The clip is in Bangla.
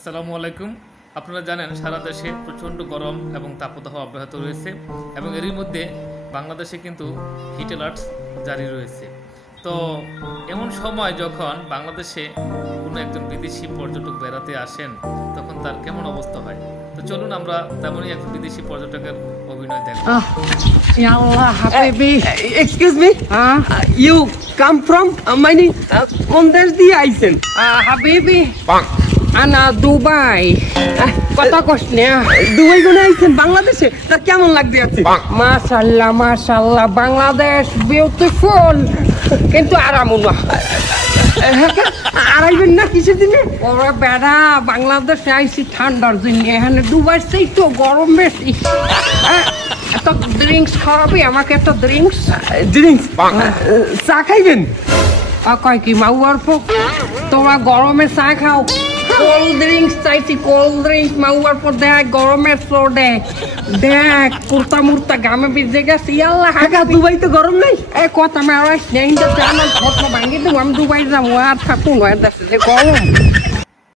আসসালামু আলাইকুম। আপনারা জানেন সারা দেশে প্রচণ্ড গরম এবং তাপদাহ অব্যাহত রয়েছে এবং এরই মধ্যে বাংলাদেশে কিন্তু হিট অ্যালার্ট জারি রয়েছে। তো এমন সময় যখন বাংলাদেশে কোনো একজন বিদেশি পর্যটক বেড়াতে আসেন তখন তার কেমন অবস্থা হয়। তো চলুন আমরা তেমনই একজন বিদেশি পর্যটকের অভিনয় দেখব। Yallah, habibi. Excuse me? You come from কোন দেশ দিয়ে আইছেন? Habibi. Ana Dubai. কথা কস না। দুবাই কোনে আইছেন? বাংলাদেশে। তা কেমন লাগতে আছে? মাশাআল্লাহ মাশাআল্লাহ, বাংলাদেশ বিউটিফুল, কিন্তু আরামও না। আড়াইবেন না কিসের দিনে? ওরে বেড়া, বাংলাদেশে আইছি ঠান্ডার জন্য, এখানে দুবাইর সেই তো গরম বেশি। একটা ড্রিঙ্কস খাওয়াবি আমাকে? একটা ড্রিঙ্কস চা খাইবেন? কয় কি মাউয়ার ফোক, তোমরা গরমে চা খাও? কোল্ড ড্রিঙ্কস চাইছি, কোল্ড ড্রিঙ্কস। মাউয়ার পর দেখ গরমের ফ্লো, দেখ কুর্তা মুর্তা গামে ভিজে গেছে। ইয়াল্লাহ কাকা, দুবাই তো গরম নাই? এ কথা মেরাইস নেই, আমার ঘটনা ভাঙিয়ে দেবো। আমি দুবাই যাবো আর থাকুন, দেশে যে গরম।